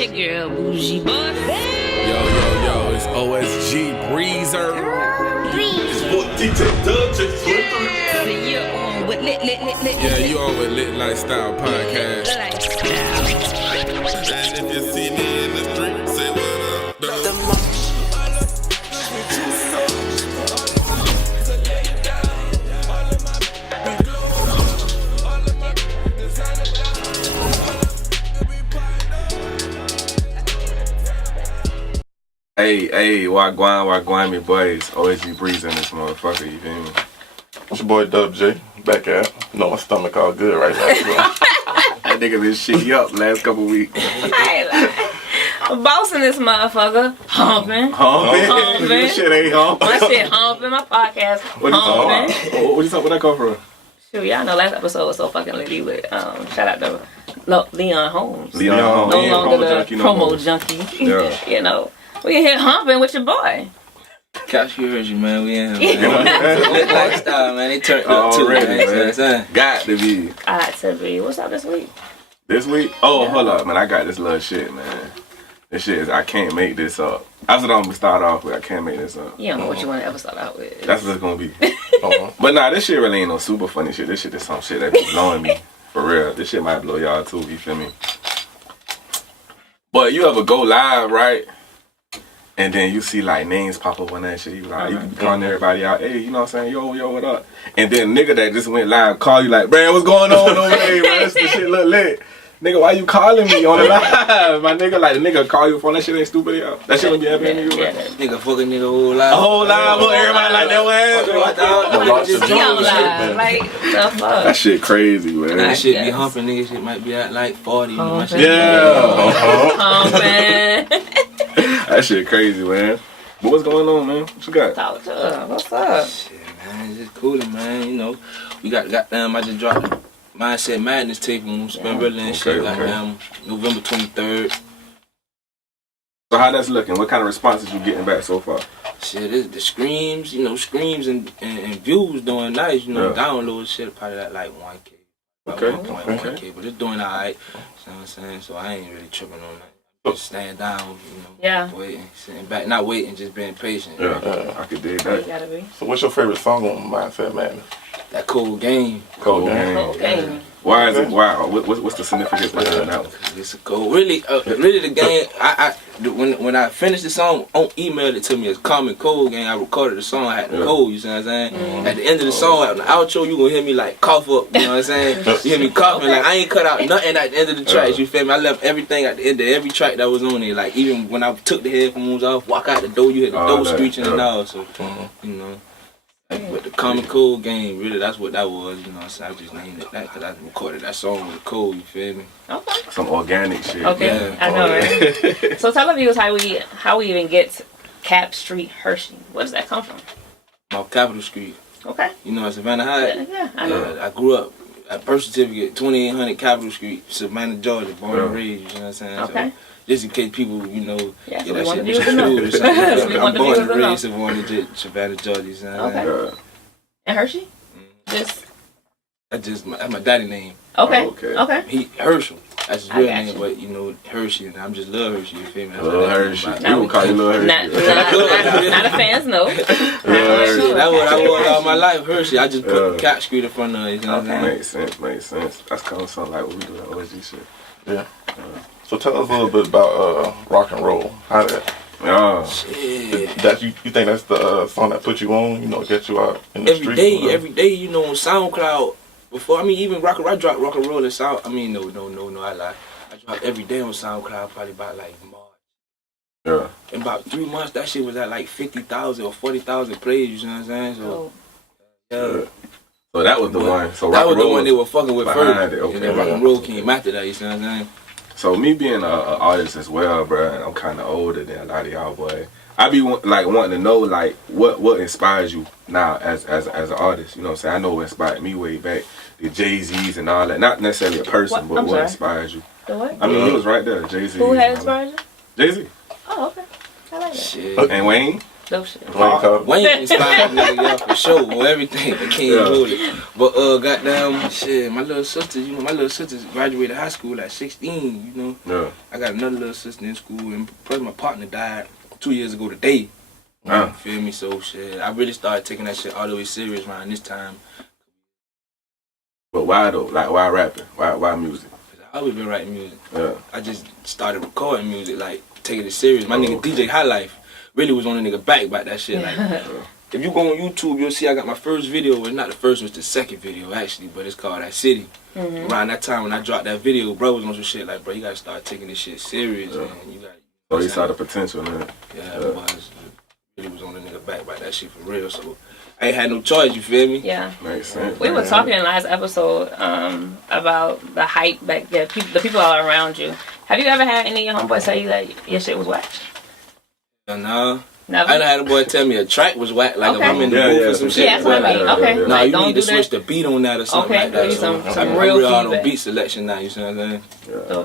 It's your girl, Boujie Boss. Yo, it's OSG Breezer. It's what DJ does, And you're on with lit. Yeah, you on with Litlifestyle podcast. Lifestyle. And if you see me in the street, say what up. Hey, wagwan, me boys. OSG Breezer in this motherfucker, you feel me? It's your boy Dub J, back at. You know my stomach all good right now. That nigga been shitty up last couple weeks. I'm bossing this motherfucker. Humping. This shit ain't humping. My shit humping. My podcast What you humping. talking? What you talking? Where that come from? Shoot, y'all know last episode was so fucking litty with shout out to Leon Holmes. Leon Holmes. No He ain't longer the junkie no more. promo junkie. Yeah. You know, we in here humping with your boy. Capstreet Hershey, man, we in here, man. Litlifestyle, man, they turned up too, Already, man. Got to be. Got to be. What's up this week? This week? Oh, hold up, man. I got this little shit, man. This shit is, I can't make this up. That's what I'm gonna start off with. I can't make this up. You don't know what you want to ever start out with. That's what it's gonna be. But nah, this shit really ain't no super funny shit. This shit is some shit that be blowing me. For real. This shit might blow y'all too, you feel me? But you ever go live, right? And then you see like names pop up on that shit. You like, you can be calling everybody out. Hey, you know what I'm saying? Yo, what up? And then nigga that just went live call you like, man, what's going on over there, man? This shit look lit. Nigga, why you calling me on the live? My nigga, like the nigga call you phone. That shit ain't stupid, yo. That shit don't be happening to you, right? Nigga fucking nigga whole live. A whole live, look, everybody like that way. He on live. Like, the fuck? That shit crazy, man. That shit be Yes. humping, nigga shit might be at like 40. Humping. My shit Yeah. Humping. That shit crazy, man. But what's going on, man? What you got? Talk to her. What's up? Shit, man, just coolin', man. You know, we got goddamn, I just dropped the Mindset Madness tape on Spin Riddler and shit, Okay. goddamn, November 23rd. So how that's looking? What kind of responses you getting back so far? Shit, it's the screams, you know, and views doing nice, you know, Yeah. download shit probably at like 1K. About Okay. 1.1K, but it's doing alright. You know what I'm saying? So I ain't really tripping on that. Just staying down, you know, Yeah. waiting, sitting back, not waiting, just being patient. Yeah, I could dig You that. gotta be. So what's your favorite song on Mindset Madness? That cold game. Cold game. game. Okay. Why is it? Wow. What's the significance behind that one? It's a cold. Really the game. When I finished the song, emailed it to me as Common Cold Game. I recorded the song. I had the code. You see what I'm saying? At the end of the song, at the outro, you gonna hear me like cough up. You know what I'm saying? You hear me coughing. Like I ain't cut out nothing at the end of the tracks. You feel me? I left everything at the end of every track that was on there. Like even when I took the headphones off, walk out the door, you hear the door screeching and all. So you know. But the Common Cold Game, really, that's what that was, you know what I'm saying? I just named it that because I recorded that song with the code, you feel me? Okay. Some organic shit. Okay. Yeah. I know, right? So tell the viewers how we even get Capstreet Hershey. Where does that come from? Off Capitol Street, Okay. you know, Savannah High. Yeah, I know. I grew up at birth certificate, 2800 Capitol Street, Savannah, Georgia, born and raised, you know what I'm saying? Okay. So, just in case people, you know, Yeah, get we that want shit the viewers to know. misconstrued or something. We want I'm the born viewers and to know. raised in Savannah, Georgia, you know what I'm saying? Okay. Yeah. And Hershey? Just That's my daddy's name. okay. Oh, okay. Okay. He Herschel. That's his I real got name, you. but you know Hershey, and I'm just Lil Hershey. You feel me? That's Lil what that Hershey. came about. We will call you Lil Hershey. Not a fan's no. Hershey. That's what I was all my life, Hershey. I just put the cat screen in front of it. You know what I'm saying? Makes sense. That's kind of something like what we do at OSG shit. Yeah. So tell us a little bit about rock and roll. How that? Yeah. Shit. That you think that's the song that put you on? You know, get you out in the streets. Every day, you know, on SoundCloud. Before, I mean, even I dropped rock and roll and sound. I mean, no, I lie. I dropped every day on SoundCloud, probably about like March. Yeah. In about 3 months, that shit was at like 50,000 or 40,000 plays. You know what I'm saying? So, yeah. So that was the one. So that rock was and the roll one they were fucking with behind first. it, okay. And then rock and roll came after that. You see what I'm saying? So me being an artist as well, bro, and I'm kind of older than a lot of y'all, boy. I be like wanting to know like what inspires you now as an artist. You know what I'm saying? I know what inspired me way back, the Jay-Z's and all that. Not necessarily a person, What? but I'm what sorry. inspires you. The what? I mean, he was right there, Jay-Z. Who had inspired you? Jay-Z Oh, okay. I like that. Shit. and Wayne. Dope shit. Wayne Carter. Wayne inspired me, yeah, for sure, on everything. I can't even hold it. But goddamn, shit, my little sister, you know, my little sister graduated high school at 16, you know. Yeah. I got another little sister in school, and plus my partner died 2 years ago today. You feel me? So shit, I really started taking that shit all the way serious around this time. But why though? Like why rapping? Why music? I always been writing music. Yeah. I just started recording music, like taking it serious. My nigga DJ High Life really was on the nigga back about that shit. Like, if you go on YouTube, you'll see I got my first video. Well, not the first, it was the second video actually, but it's called That City. Around that time when I dropped that video, bro was on some shit like, bro, you gotta start taking this shit serious, man. You got. So you saw the potential, man. Yeah, it really was on the nigga back about that shit for real. So I ain't had no choice. You feel me? Yeah. Makes sense. We were talking in the last episode about the hype back there, the people all around you. Have you ever had any of your homeboys tell you that your shit was whack? No. Never? I done had a boy tell me a track was whack, like if I'm in the booth or some shit. Yeah, that's what I mean. Okay. Nah, you don't need to do switch that. the beat on that or something like that. Some I'm real real on feedback. beat selection now, you see what I'm saying? Yeah.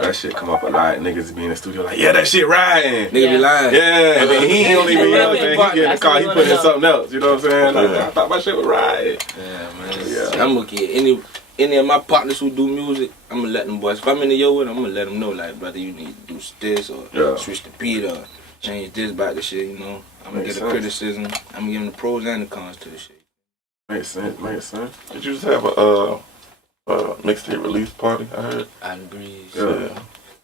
That shit come up a lot. Niggas be in the studio like, yeah, that shit riding. Nigga be lying. Yeah, and then he ain't only be, you know what I'm saying? He get in the That's car, what he we put in wanna something else, you know what I'm saying? Like, I thought my shit was riding. Yeah, man. Yeah. I'm looking at any of my partners who do music, I'm gonna let them boys. If I'm in the yo with them, I'm gonna let them know, like, brother, you need to do this or switch the beat or change this back to shit, you know. I'm gonna get the criticism. I'm gonna give them the pros and the cons to the shit. Makes sense. Did you just have a mixtape release party? I heard. I agree. Yeah.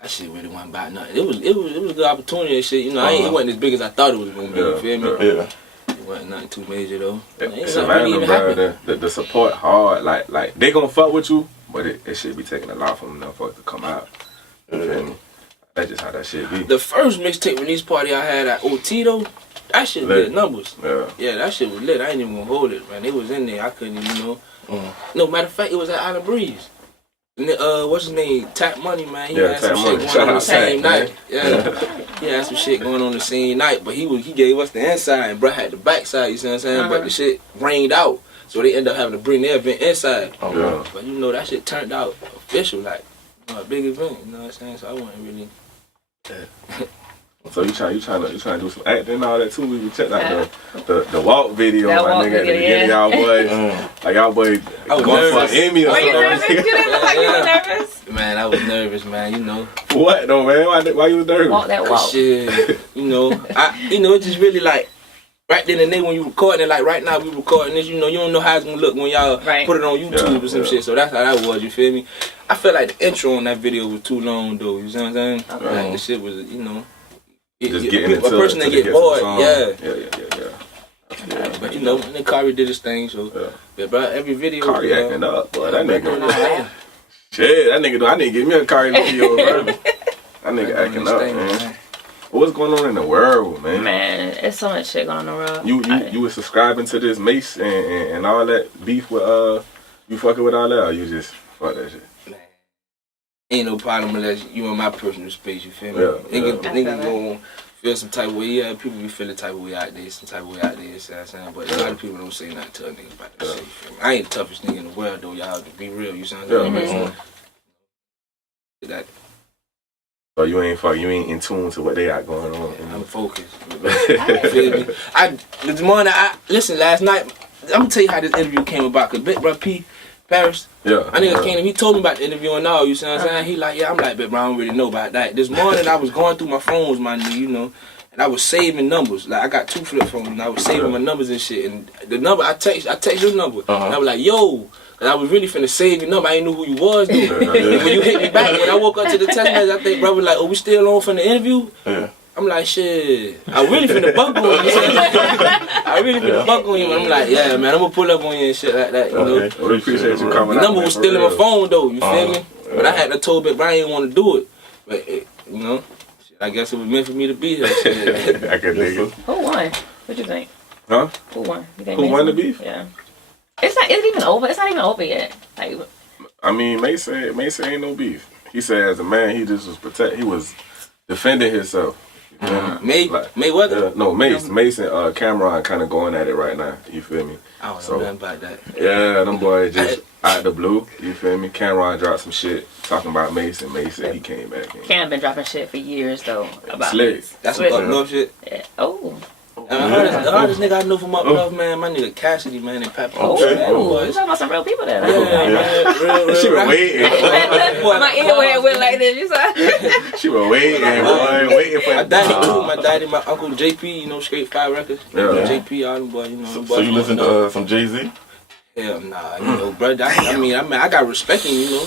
That shit really wasn't about nothing. It was a good opportunity and shit. You know, it wasn't as big as I thought it was gonna be. You feel me? Yeah. It wasn't nothing too major though. It's random, bro. The support hard. Like they gonna fuck with you, but it should be taking a lot from them for it to come out. You feel me? That's just how that shit be. The first mixtape release party I had at OT though, that shit lit numbers. Yeah, that shit was lit. I ain't even gonna hold it, man. It was in there. I couldn't even know. No, matter of fact, it was at Island Breeze. And what's his name? Tap Money, man. He had some shit going on the same night. Yeah, he had some shit going on the same night. But he gave us the inside, and bruh had the backside. You see what I'm saying? But the shit rained out, so they ended up having to bring their event inside. But you know that shit turned out official, like a big event. You know what I'm saying? So I wasn't really. So you trying to do some acting and all that too? We checked out the walk video, That my walk nigga. video, Y'all boys, like y'all boys going for an Emmy or Were you something. nervous? You didn't look like you were nervous. Man, I was nervous, man. You know. For what though, man? Why you was nervous? Walk that walk. Shit, you know, it's just really like right then and there when you recording it, like right now we recording this, you know, you don't know how it's gonna look when y'all put it on YouTube or some shit. So that's how that was, you feel me? I felt like the intro on that video was too long though, you see what I'm saying? Okay. Like the shit was, you know, Just getting into a person that get bored, Yeah. But you know, and then Kari did his thing, so yeah, bro, every video. Kari acting up, boy. That nigga. doing his thing. Shit, that nigga. I need to give me a Kari video, bro. That nigga Doing acting his up, thing, man. What's going on in the world, man? Man, it's so much shit going on in the world. You was subscribing to this Mace and all that beef with you fucking with all that, or you just fuck that shit? Man, ain't no problem unless you in my personal space, you feel me? Yeah, Nigga gon' feel some type of way. Yeah, people be feeling type of way out there, some type of way out there, you know what I'm saying? But a lot of people don't say nothing to a nigga about that shit, you feel me? I ain't the toughest nigga in the world though, y'all, to be real, you know what I'm saying? That So you ain't in tune to what they got going on. I'm focused. You feel me? This morning, listen, last night, I'm gonna tell you how this interview came about, cause Big Bro P, Paris, I nigga came and he told me about the interview and all, you see what I'm saying? He like, yeah, I'm like, Big Bro, I don't really know about that. This morning, I was going through my phones, my nigga, you know, and I was saving numbers. Like, I got 2 flip phones, and I was saving my numbers and shit, and the number, I text your number, and I was like, yo, and I was really finna save your number. I ain't know who you was, dude. When you hit me back, when I woke up to the text message, I think brother was like, oh, we still on from the interview? Yeah. I'm like, shit, I really finna buck on you. I really finna buck on you. And I'm like, yeah, man, I'm gonna pull up on you and shit like that, you know. We appreciate you coming The out. number was still in my phone, though, you feel me? But I had to tell Big Brian I didn't want to do it. But, you know, I guess it was meant for me to be here. Shit. I can dig it. Who won? What you think? Huh? Who won? You think Who Mason won the beef? Yeah. Is it even over? It's not even over yet. Like, I mean, Mace ain't no beef. He said as a man, he just was he was defending himself. Mayweather? No, Mace and Cameron kind of going at it right now. You feel me? I don't know nothing about that. Yeah, them boys just out the blue. You feel me? Cameron dropped some shit talking about Mace, and Mace said he came back. Cam been dropping shit for years though about Slick. That's some up north shit. Yeah. Oh. And the hardest nigga I know from up north, man, my nigga Cassidy, man, and Papa. Okay. Man, You boys. talking about some real people there. Real She was rap- waiting. My ear went like this. You saw? She was waiting, boy, waiting for My daddy too, my daddy, my uncle JP, you know, Straight Fire Records. Yeah. JP, all them boys, you know. So you listen to some Jay-Z? Hell nah, you know, brother. I mean, I got respect him, you know.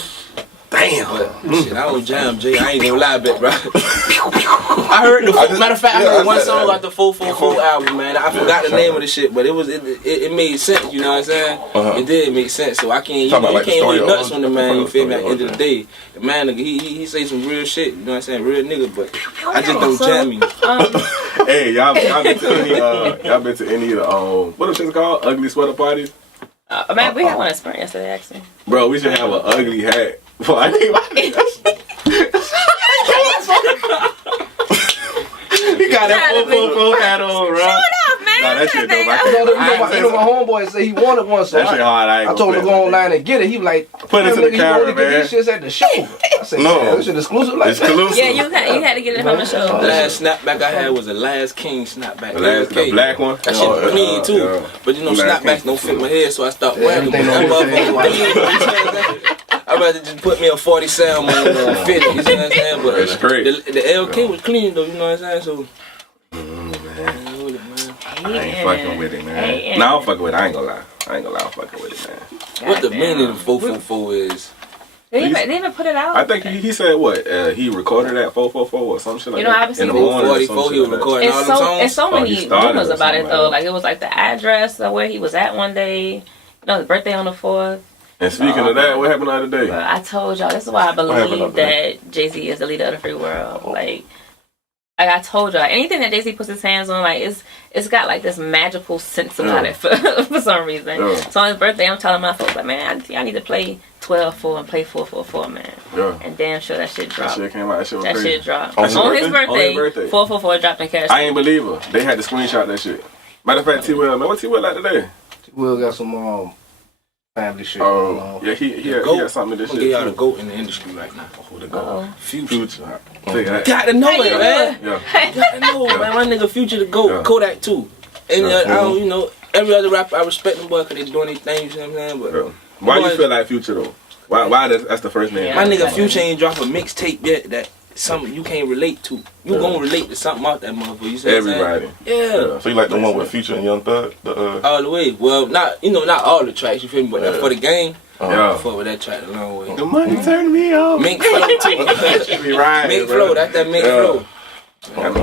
Damn. But shit, I don't jam Jay. I ain't gonna lie, bit, bro. I heard matter of fact, I heard one song off the 444 album, man. I forgot the name of the shit, but it made sense, you know what I'm saying? It did make sense, so I can't, you know, you can't leave nuts on the man, you feel me? At the end of the day, the man, nigga, he say some real shit, you know what I'm saying? Real nigga, but I just don't jam him. Hey, y'all been to any of the what are shit called? Ugly sweater parties? Man, we had one at Sprint yesterday, actually. Bro, we should have an ugly hat. Well, I think he got that 444 hat on, bro. Shut up, man. Nah, that shit dope. You know my homeboy said he wanted one, so That shit hard. I told him to go online and get it. He was like, Put it to the camera, you get these shits at the show. I said, No. man, this shit exclusive like It's that. exclusive. Yeah, you had to get it from the show. The last snapback I had was a Last King snapback. The black one? That shit Oh, clean too. yeah. But you know, Black snapbacks King. don't fit my head, so I stopped wearing them. Everything That don't fit motherfucker clean, you know what I'm saying? I'd rather just put me a 40 sound man and fit it, you know what I'm saying? But That's great. the LK was clean though, you know what I'm saying? So, I ain't fucking with it, man. Nah, I'm fucking with it. I ain't gonna lie. I'm fucking with it, man. what the meaning of 444 is? They even put it out. I think he said what? He recorded that 444 or some shit like You know, that. obviously In the morning or some 44, shit he was like that. recording all them songs. It's so Oh, he many started rumors or about it something though. like Like it was like the address of where he was at one day. You know, his birthday on the 4th. And speaking of that, what happened the other day? But I told y'all, this is why I happened believe up there? that Jay-Z is the leader of the free world. Like I told y'all, anything that Jay-Z puts his hands on, like it's got like this magical sense about it for some reason. Yeah. So on his birthday, I'm telling my folks like, man, I need to play 12-4 and play 4-4-4, man. Yeah. And damn sure that shit That dropped. shit came out. That shit was That crazy. shit dropped. On his On his birthday? birthday, On his birthday. 444 dropped in cash. I ain't believe her. They had to screenshot that shit. Matter of fact, T-Will, man, what T-Will like today? Will got some family shit. Oh, yeah, he had something to this I'm shit. gonna give y'all the too. GOAT in the industry right now. Who the Uh-oh. GOAT? Future. Figure that. Got to know How it, you man. Yeah. Got to know it, man. My nigga Future the GOAT. Yeah. Kodak too. And Yeah. I don't, you know, every other rapper, I respect them boy because they doing their thing, you know what I'm saying? But Yeah. Why you feel like Future though? Why that's the first name? Yeah. my nigga Future ain't drop a mixtape yet that something you can't relate to. You Yeah. gonna relate to something out that motherfucker. You see what I'm saying? Everybody. Yeah. So you like the one with Future and Young Thug? All the way. Well, not all the tracks, you feel me? But Yeah. for the game, I Yeah. fuck with that track a long way. The money turned me on. Mink Flow That too. should be riding, Mink bro. Flow, that's that Mink Yeah. Flow.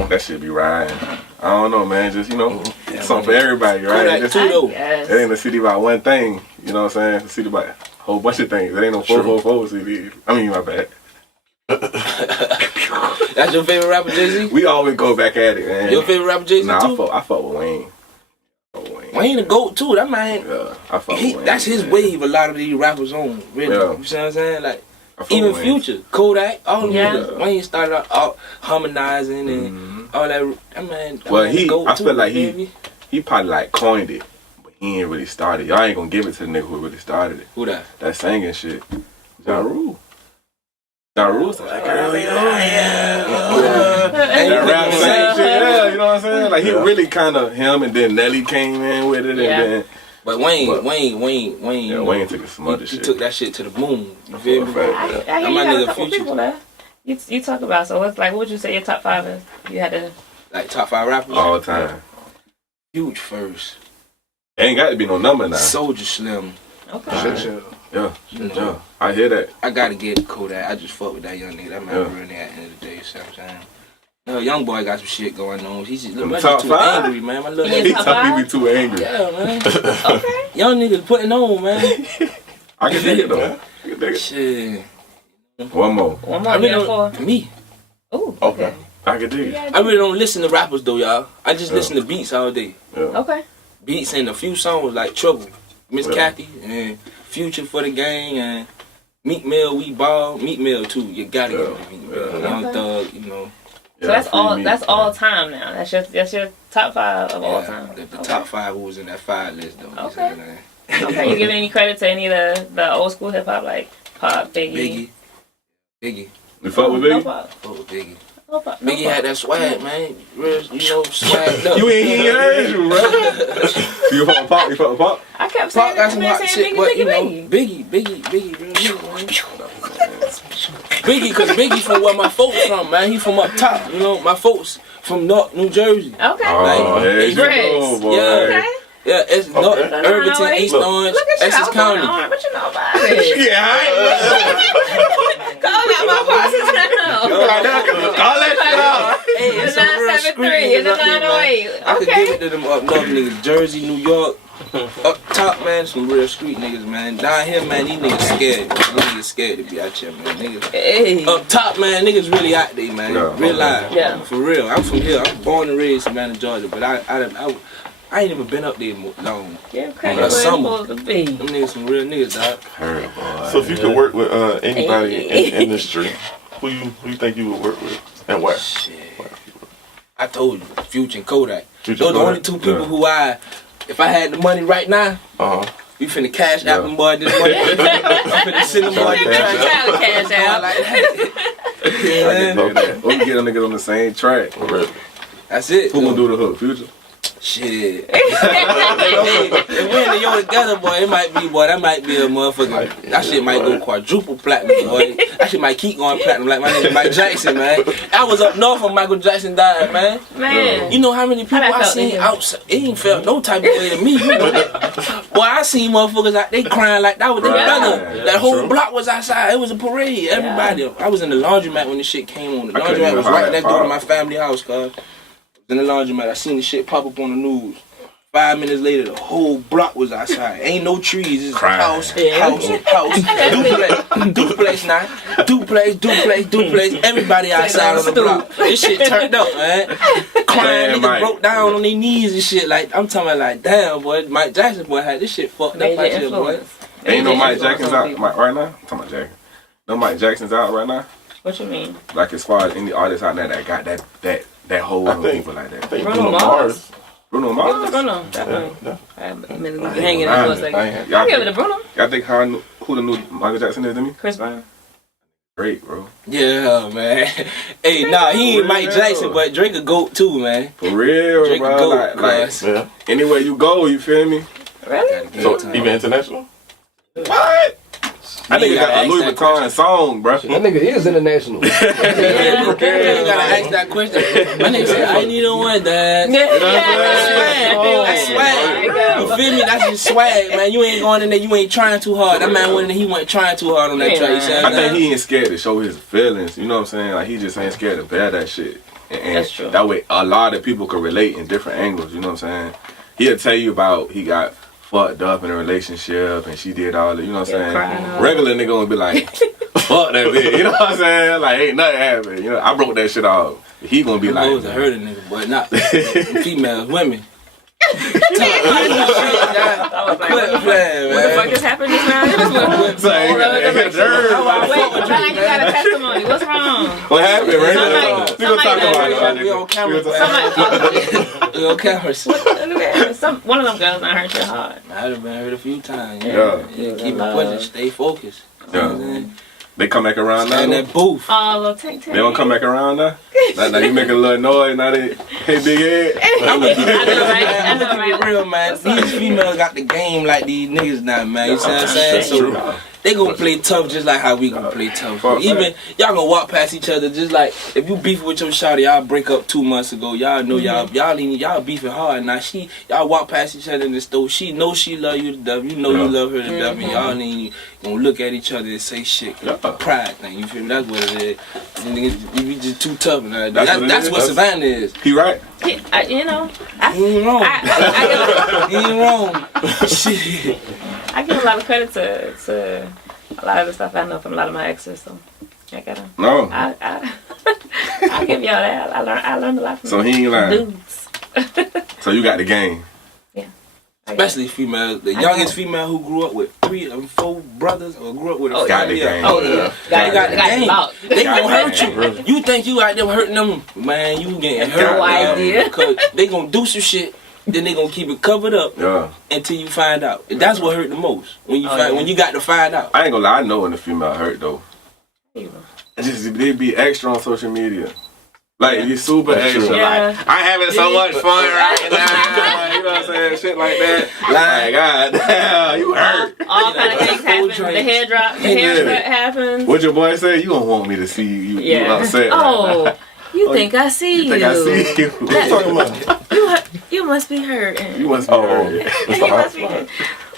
That should be riding. I don't know, man. Just, something for everybody, right? Kodak Just, too though. Yes. it ain't a CD about one thing. You know what I'm saying? It's a CD about a whole bunch of things. It ain't no 444 CD. I mean, my bad. That's your favorite rapper, Jay-Z? We always go back at it, man. Your favorite rapper, Jay-Z Nah, too? I fuck with Wayne. Wayne the GOAT too. That man, Yeah, I fuck with Wayne. that's his man. wave. A lot of these rappers on, really. Yeah. You see what I'm saying? Like I fuck even with Wayne. Future, Kodak, all of them. Yeah. niggas. Wayne started out harmonizing and all that. That man. Well, that man the GOAT I too, feel like baby. he probably like coined it, but he ain't really started. Y'all ain't gonna give it to the nigga who really started it. Who that? That singing shit. Ja Rule. Ja Rule's like, girl, that rap singing shit, yeah, you know what I'm saying? Like he really kind of him, and then Nelly came in with it, and Yeah. then But Wayne. yeah, Wayne took some other He shit. took that shit to the moon. You feel me? For a fact. I hear And you my got a nigga couple Future. people there. You talk about, so what's like, what would you say your top 5 is? You had to. Like top 5 rappers. All the time. Huge first. Ain't got to be no number now. Soldier Slim. Okay. Shit. Yeah, You know, yeah, I hear that. I gotta get Kodak. I just fuck with that young nigga. That man Yeah. really at the end of the day. You see what I'm saying? No, young boy got some shit going on. He's just In the my top nigga too 5? angry, man. My little He He top told me five? be too angry. yeah, man. Okay. Young niggas putting on, man. I can dig it though. I can dig it. Shit. One more. One more. I really you got 4. don't, me. Ooh. Okay. I can dig it. I really don't listen to rappers though, y'all. I just Yeah. listen to beats all day. Yeah. Okay. Beats and a few songs like Trouble, Miss Yeah. Kathy, and Future for the Gang, and Meek Mill, We Ball. Meek Mill too. You gotta Yeah. give it to Meek Mill. Yeah. Young Okay. Thug, you know. So that's free all. me. That's all time now. That's your top 5 of all Yeah, time. the Okay. top 5 who was in that 5 list though. You Okay. see what I'm saying? Okay. You giving any credit to any of the old school hip hop like Pop, Biggie? Biggie. You fuck with No Biggie? Pop. Fuck with Biggie. Biggie had that swag, man. Real, swag up. You ain't heard you, bro. You fuck with Pop? You fuck with Pop? I kept saying Pop got some hot saying shit, but Biggie, real nigga, man. Biggie, cause Biggie from where my folks from, man. He from up top, my folks from North New Jersey. Okay. Oh, there you go, boy. Yeah. Yeah, it's North Irvington, East Orange, Essex County. What you know about it? Yeah, Call out my parts now. all that shit out. Hey, it's some real street 973 and niggas the up there, man. 908. I could Okay. give it to them up north niggas, Jersey, New York, up top, man. Some real street niggas, man. Down here, man, these niggas scared. These niggas scared to be out here, man. Niggas. Hey. Up top, man, niggas really out there, man. Yeah, Real life. Yeah. For real. I'm from here. I'm born and raised in Atlanta, Georgia, but I ain't even been up there long. Yeah, crazy. That's Where summer. it's supposed to be. Them niggas some real niggas, dog. Heard, boy. So if you could work with anybody in the industry, who you think you would work with and why? Shit. I told you, Future and Kodak. Future Those are the Kodak? only two people who if I had the money right now, we finna cash out them boy this money. I'm finna send them boy Cash this out. Cash out. like that. I can do that. Or we get a nigga on the same track. That's it. Who gonna do the hook? Future? Shit. Hey, if we in the yo together, boy, it might be, boy, that might be a motherfucker. That shit might go quadruple platinum, boy. That shit might keep going platinum like my nigga Mike Jackson, man. I was up north when Michael Jackson died, man. Man. You know how many people I seen outside? It ain't felt no type of way to me. You know? Boy, I seen motherfuckers out they crying like that was their brother. That whole block was outside. It was a parade. Everybody. I was in the laundromat when this shit came on. The laundromat was right next door to my family house, cuz. In the laundromat, I seen the shit pop up on the news. 5 minutes later, the whole block was outside. Ain't no trees. It's house. Duplex now. Duplex. Everybody outside on the block. This shit turned up, man. Crying, niggas broke down on their knees and shit. Like, I'm talking about, like, damn, boy. Mike Jackson, boy, had this shit fucked up out here, boy. Ain't no Mike Jackson's out right now? I'm talking about Jackson. No Mike Jackson's out right now? What you mean? Like, as far as any artists out there that got that whole people like that. Bruno Mars. Bruno Mars? Bruno, definitely. Yeah. I've been hanging out for a second. I'll give it to Bruno. Y'all think who the new Michael Jackson is to me? Chris Brown. Drake, bro. Yeah, man. Hey, nah, he ain't Mike Jackson, but Drake a GOAT too, man. For real, Drake bro. a GOAT, Like, Yeah. anywhere you go, you feel me? Really? So even international? What? I think it got a Louis Vuitton song, bro. That nigga is international. You gotta ask that question. My nigga said, I need a one that. That's swag. You feel me? That's just swag, man. You ain't going in there, you ain't trying too hard. That man went in there, he wasn't trying too hard on that track. You see what I I'm think saying? he ain't scared to show his feelings. You know what I'm saying? Like, he just ain't scared to bear that shit. And That's true. that way, a lot of people could relate in different angles. You know what I'm saying? He'll tell you about he got fucked up in a relationship and she did all that. You know what I'm saying? Regular nigga gonna be like, fuck that bitch. You know what I'm saying? Like, ain't nothing happened. You know, I broke that shit off. He gonna be like, Those are hurting nigga, but not females, women. What the fuck just happened just now? Wait, you got a testimony. What's wrong? what happened, right? We gonna talk about it. We on camera. We on camera. One of them girls not hurt your heart. I'd have been hurt a few times. Yeah. Keep it pushing, stay focused. Yeah. They come back around now. And that booth. Oh, little tank. They don't come back around now. Now you make a little noise. Now they, hey, big head. I know, right? I know, Keep it right? real, man. These females got the game like these niggas now, man. You see what I'm saying? So they gonna play tough just like how we gonna play tough. Even y'all gonna walk past each other just like if you beef with your shawty, y'all break up 2 months ago. Y'all know y'all beefing hard. Now y'all walk past each other in the store. She know she love you to death. You know you love her to death. And y'all ain't gonna look at each other and say shit. Pride thing. You feel me? That's what it is. You just too tough. Now. That's what Savannah is. He right? You know, He ain't wrong. I He ain't wrong. Shit. I give a lot of credit to a lot of the stuff I know from a lot of my exes. So I gotta. No. I give y'all that. I learned a lot from So he ain't lying. dudes. So you got the game. Especially females, the youngest female who grew up with 3 or 4 brothers or grew up with a Got the family. game. Oh yeah, They got the game. They Got gonna the hurt game. you. You think you out there hurting them, man? You getting hurt. No idea. Because they gonna do some shit, then they gonna keep it covered up Yeah. until you find out. And that's what hurt the most when you when you got to find out. I ain't gonna lie. I know when the female hurt though. You It's just they be extra on social media. Like, you super That's extra. true. Yeah. Like, I'm having so much fun right now. You know what I'm saying? Shit like that. Like, God damn, you hurt. All kind of things happen. The hair drop, the haircut happens. What your boy say? You don't want me to see you. You upset. Oh, right you think I see you? you think I see you? What you talking about? You must be hurting. You must be hurt. It's You the hard must be spot. hurting.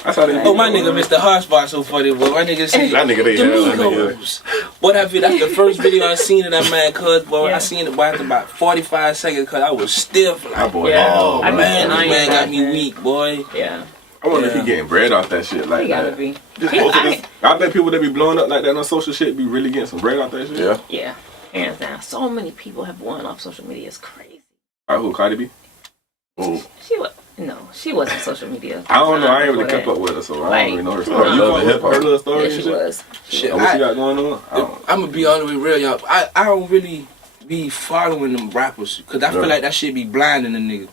That's how they Oh, my nigga, Mr. Hotspot so funny, boy. My nigga say, That nigga, they have that nigga. Domingos. What I feel, that's the first video I seen of that man, cuz, boy. Yeah. I seen it, boy, after about 45 seconds, cuz I was stiff. My Like, boy. Yeah. Oh, I man, mean, this man got me man. weak, boy. Yeah, I wonder if Yeah. he getting bread off that shit like he gotta that. be. Just He- posted I- this- I bet people that be blowing up like that on social shit be really getting some bread off that shit. Yeah. Yeah, hands down. So many people have won off social media. It's crazy. Alright, who, Cardi B? Ooh. She wasn't social media. I don't know. I ain't really Before kept that. up with her, so I Like, don't really know her I story. You love follow the hip-hop. her little story Yeah, and she shit? was. Shit, What she got going on? I don't. I'm gonna be honest with real, y'all. I don't really be following them rappers, cause I feel Yeah. like that shit be blinding a nigga. You know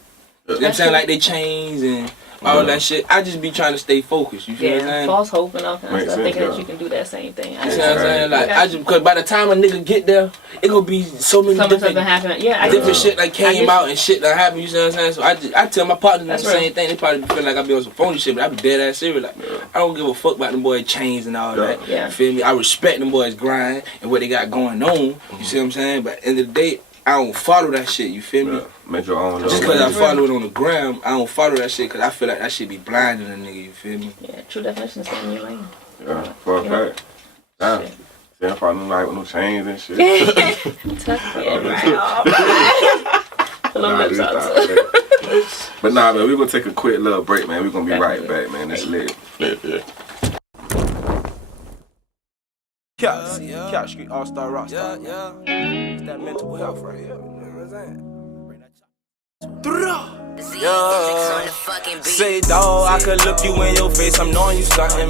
what I'm saying? Like they chains and all that shit. I just be trying to stay focused. You feel what I'm Yeah, saying? false hope and all kinds of Makes stuff, sense, thinking that yeah. you can do that same thing. You know what I'm saying? Like Yeah. I just, cause by the time a nigga get there, it gonna be so many Something different happened. Yeah, I different get shit like I came get out and shit that happened. You know what I'm saying? So I tell my partners That's the real. same thing. They probably feel like I be on some phony shit, but I be dead ass serious. Like I don't give a fuck about them boys chains and all that. Yeah. You feel me? I respect them boys grind and what they got going on. You see what I'm saying? But at the end of the day, I don't follow that shit. You feel me? Yeah. Make your own. Just little because I way. follow it on the gram, I don't follow that shit because I feel like that shit be blinding a nigga. You feel me? Yeah, true definition of staying in your lane. Yeah, for a Yeah. fact. Damn. Shit. See, I'm probably like with no chains and shit. Tuck it right off. A little Nah, lips this out. not lit. But nah, man, we gonna take a quick little break, man. We gonna be right Definitely. back, man. It's lit. Yeah. Capstreet All-Star Rockstar. It's that mental health right here. You know what I'm saying? Say dawg, I could look you in your face, I'm knowing you stuntin',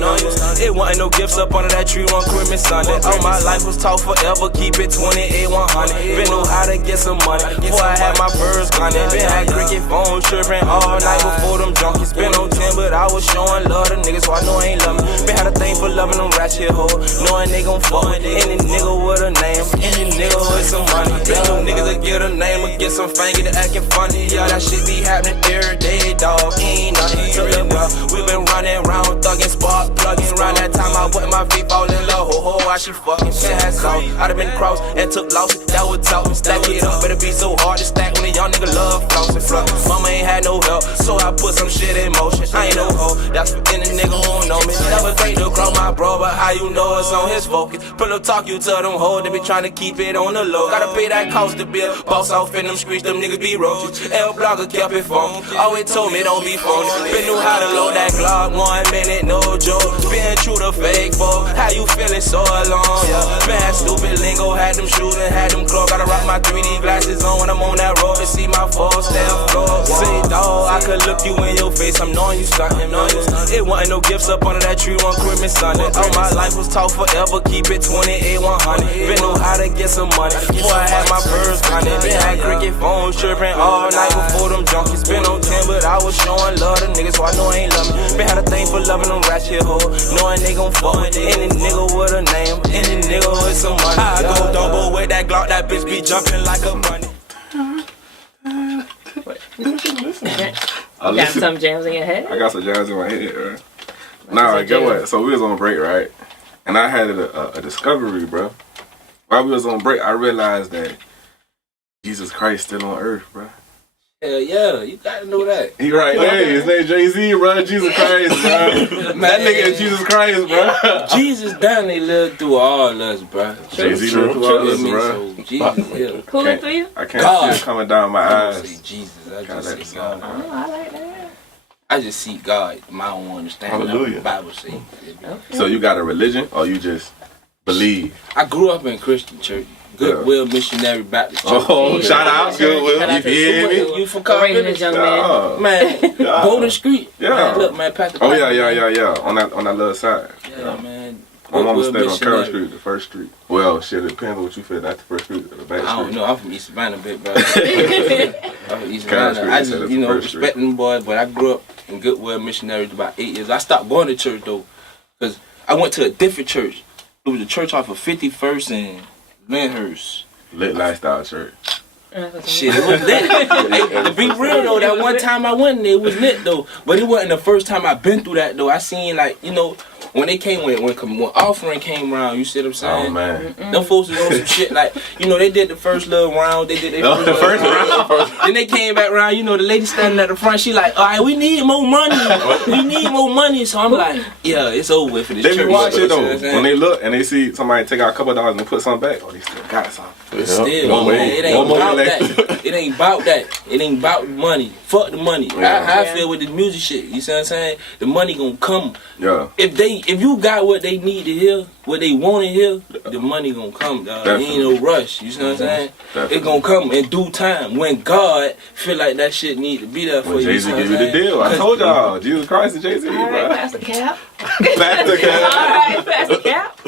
It wasn't no gifts up under that tree on Christmas Sunday. All my life was taught forever, keep it 28, 100. Been know how to get some money, before I had my first gunnin'. Been had cricket phone trippin' all night before them junkies. Been on 10, but I was showing love to niggas, so I know I ain't love me. Been had a thing for loving them ratchet hoes, knowing they gon' fuck with any nigga with a name, any nigga with some money. Been them niggas that get a name or get some fame, get to acting funny. Yeah, that shit be happening every day, dawg. Ain't nothing to the well. We been running around, thuggin', spark plugging. Round that time I put my feet fall in love. Ho, why she fucking shit has off. I'd have been crossed and took losses. That would talk. Stack it up, better be so hard to stack when a young nigga love flossing. Mama ain't had no help, so I put some shit in motion. I ain't no hoe, that's for any nigga who don't know me. Never think to cross my bro, but how you know it's on his focus? Pillow talk, you tell them hoes, they be trying to keep it on the low. Gotta pay that cost to bill. Boss off in them streets, them niggas be roaches. L Blogger kept it phone. Always told me don't be phony. Been knew how to load that Glock, 1 minute, no joke. Been true to fake, folk. How you feeling so alone? Yeah. Bad stupid lingo, had them shoes and had them clothes. Gotta rock my 3D glasses on when I'm on that road to see my full step flow. Say dawg, I could look you in your face, I'm knowing you stuntin', It wasn't no gifts up under that tree on Christmas Sunday. All my life was taught forever, keep it 28, 100. Been know how to get some money, before I had my first gunnin'. Been had cricket phones trippin' all night before them junkies. Been on 10, but I was showing love to niggas, so I know I ain't love me. Been had a thing for loving them ratchet hoes, knowing they gon' fuck with any nigga with a name, any nigga with some money. I go double with that Glock, that bitch be jumping like a bunny. I You got some jams in your head? got some jazz in my head, right? Nah, get what? So we was on break, right? And I had a discovery, bro. While we was on break, I realized that Jesus Christ still on earth, bro. Hell yeah, you gotta know that. He right there. His name Jay-Z, bro. Jesus Christ, bro. That nigga is Jesus Christ, bro. Jesus down, they lived through all us, bro. Jay-Z True. lived through all You this, feel me? bro. So Jesus, yeah. Who lived through you? I can't God. see it coming down my I don't say eyes. Jesus, I God, just that's say God. Oh, I like that. I just see God. I don't understand what the Hallelujah. Bible say. Okay. So you got a religion or you just believe? I grew up in Christian church, Goodwill Missionary Baptist Church. Oh, shout out, Goodwill. Shout out You to hear me? You from Raising Carpenter? this young man. Yeah. Man, Yeah. Golden Street. Yeah. Man, look, man, Pastor. Oh yeah. On that little side. Yeah, man. My mama Goodwill stayed on Carroll Missionary. Street, the first street. Well, shit, it depends on what you feel. That's the first street or the back street. I don't know. I'm from East Savannah, bit, bro. I'm from East Carroll Savannah. Street, I they said just, it's you the know, first street. respecting them boys, but I grew up in Goodwill Missionary for about 8 years. I stopped going to church though, because I went to a different church. It was a church off of 51st and Lyndhurst. Litlifestyle church. Shit, it was lit. Hey, to be real though, that one time I went there, it was lit though. But it wasn't the first time I been through that though. I seen like, you know, when they came when offering came around, you see what I'm saying? Oh man. Them folks was on some shit like, you know, they did the first little round, they did their first round. Then they came back around, you know, the lady standing at the front, she like, alright, we need more money. We need more money. So I'm like, yeah, it's over with for this church. They be watching though. You know what I'm When they look and they see somebody take out a couple of dollars and put something back, oh, they still got something. But still, man, it ain't about that. It ain't about that. It ain't about the money. Fuck the money. Yeah. How I feel with the music shit. You see what I'm saying? The money gonna come. Yeah. If you got what they need to hear, what they want to hear, the money gonna come, dog. It ain't no rush. You see what I'm saying? Definitely. It gonna come in due time when God feel like that shit need to be there for When you. Jay-Z You know give what you I'm the saying? deal. I told y'all, Jesus Christ and Jay-Z, All right, bro. pass the cap. Pastor Cap. Alright, pass the cap.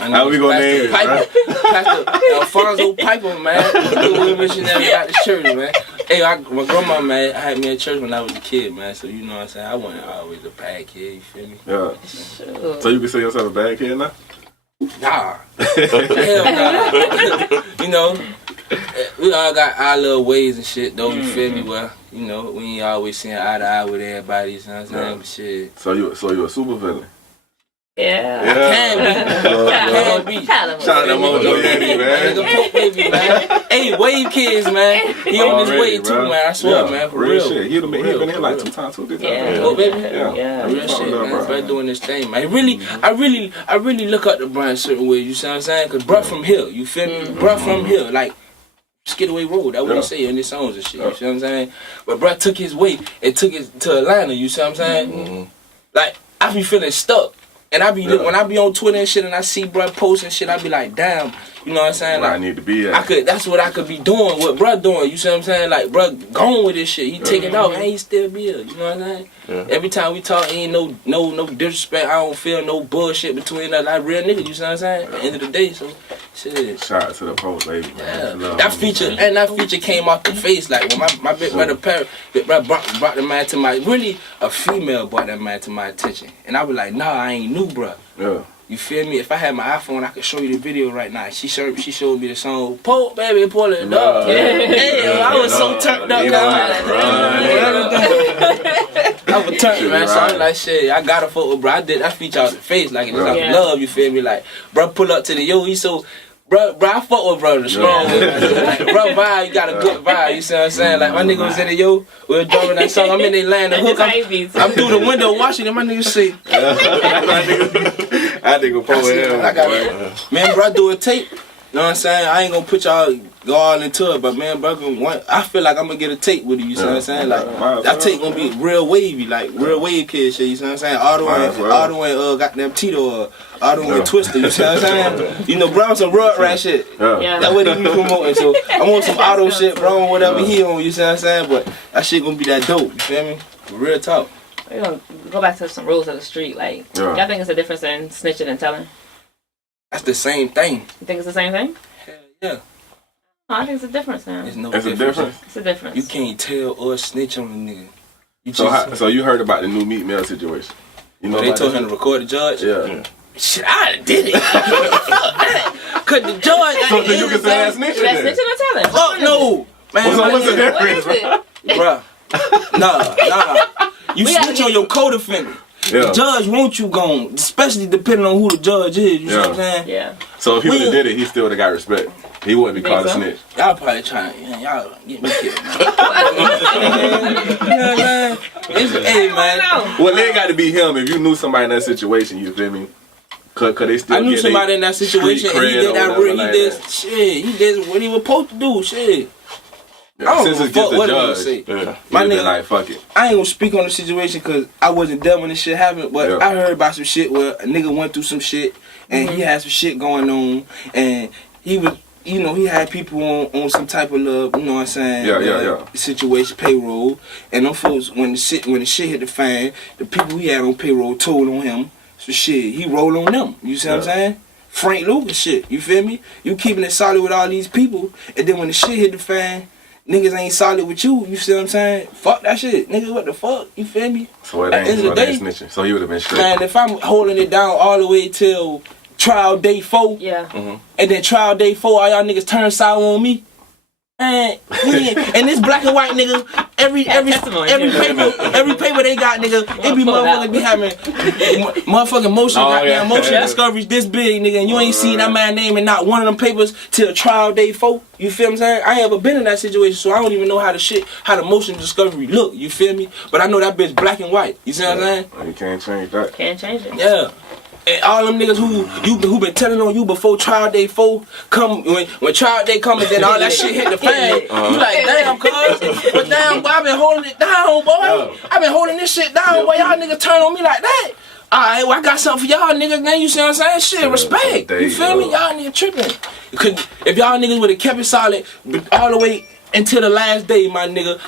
How we gonna name it, Pastor Alfonso Piper, man. Good missionary Baptist church, man. Hey, my grandma, man, I had me in church when I was a kid, man. So you know what I'm saying? I wasn't always a bad kid. You feel me? Yeah. Sure. So you can say yourself a bad kid now? Nah. Hell nah. You know, we all got our little ways and shit, though. You feel me? Well, you know, we ain't always seeing eye to eye with everybody. You know what I'm saying? Yeah. But shit. So you a super villain? Yeah. Can be. Shout out to Mojo Yeti, man. Nigga Pope baby, man. Hey, Wave Kids, man. He on his way too, bro. man. I swear, Yeah, man. For real real. shit. He been here like real. 2 times, 2 good times. Yeah. Pope baby. Yeah. Real shit, man. Bro doing this thing, man. I really look up to Brian a certain way. You see what I'm saying? Cause bro from here, you feel me? Bro from here, like Skidaway Road. That's what they say in the songs and shit. You see what I'm saying? But bro took his way and took it to Atlanta. You see what I'm saying? Like I be feeling stuck. And I be when I be on Twitter and shit and I see bruh posting shit, I be like, damn, you know what I'm saying? Where Like, I need to be at. that's what I could be doing, what bruh doing, you see what I'm saying? Like, bruh going with this shit. He taking off, and he still be here, you know what I'm saying? Yeah. Every time we talk, ain't no disrespect, I don't feel no bullshit between us, like real niggas, you see what I'm saying? At the end of the day, so shit. Shout out to the Pope, baby. Yeah. Man. That feature came off the face, like when my big brother brought the man to my, really a female brought that man to my attention. And I was like, nah, I ain't new, bruh. Yeah. You feel me? If I had my iPhone, I could show you the video right now. She showed me the song, Pope, baby, pull it up. Hey, I was so turned up. I was turned, man. So I was like, shit, I got a photo, bro. I did that feature out the face, like it's like love, you feel me? Like, bro, pull up to the he so. Bro, I fuck with brother strong. Like, bro, vibe, you got a good vibe. You see what I'm saying? Like, my nigga was in the we were drumming that song. I'm in there laying the hook. I'm through the window watching and my nigga say, I nigga pull him. man, bro, I do a tape. You know what I'm saying? I ain't gonna put y'all go all into it, but man, bro, I feel like I'm gonna get a tape with you. You see what I'm saying? Like that tape gonna be real wavy, like real wave kid shit. You see what I'm saying? Auto and goddamn Tito, Auto and Twister. You see what I'm saying? You know, bro, some road rat shit. Yeah. That's what he be promoting. So I want some Auto shit, bro, whatever he on. You see what I'm saying? But that shit gonna be that dope. You feel me? Real talk. We're gonna go back to some rules of the street. Like, y'all think it's a difference in snitching and telling? That's the same thing. You think it's the same thing? Hell yeah. No, I think it's a difference now. There's no It's a difference. It's a difference. You can't tell or snitch on a nigga. You So you heard about the new Meat Mill situation? You know they about told that him to record the judge? Yeah. Shit, I did it. Cause the judge. So you can say that's snitching That's then? snitching or telling? Fuck no, man. So what's the What difference? is it? Bruh. Nah. You snitch on your co-defendant. Yeah. The judge wants you gone, especially depending on who the judge is. You know what I'm saying? Yeah. So if he would have did it, he still would have got respect. He wouldn't be called a so? snitch. Y'all probably trying, y'all get me killed, man. You know what I'm saying? Hey, man. Well, it got to be him. If you knew somebody in that situation, you feel me? Could they still I knew get somebody in that situation, and he street cred did that or real. whatever He like did that? shit. He did what he was supposed to do. Shit. Yeah, I don't since give it's a just fuck a what he judge, say. yeah. My My nigga, nigga- like fuck it. I ain't gonna speak on the situation because I wasn't there when this shit happened, but Yeah. I heard about some shit where a nigga went through some shit and he had some shit going on and he was, you know, he had people on some type of love, you know what I'm saying? Yeah. Situation, payroll, and them folks when the shit hit the fan, the people he had on payroll told on him, so shit, he rolled on them. You see what I'm saying? Frank Lucas shit, you feel me? You keeping it solid with all these people, and then when the shit hit the fan, niggas ain't solid with you, you see what I'm saying? Fuck that shit. Nigga, what the fuck? You feel me? So it At the end ain't, of the day, snitching. So he would have been straight. man, if I'm holding it down all the way till trial day 4, Yeah. and then trial day 4, all y'all niggas turn sour on me, And this black and white nigga, every paper they got, nigga, it be motherfuckers be having motherfucking motion discoveries this big, nigga, and you ain't seen that man name in not one of them papers till trial day 4. You feel me? I ain't ever been in that situation, so I don't even know how the motion discovery look. You feel me? But I know that bitch black and white. You see what I'm saying? You can't change that. Can't change it. Yeah. And all them niggas who been telling on you before trial day 4 come, when trial day come and then all that shit hit the fan, you like, damn, cuz, but damn, boy, I been holding it down, boy. I been holding this shit down, boy. Y'all niggas turn on me like that. Alright, well, I got something for y'all niggas, man. You see what I'm saying? Shit, respect. You feel me? Y'all niggas tripping. If y'all niggas would have kept it solid all the way until the last day, my nigga,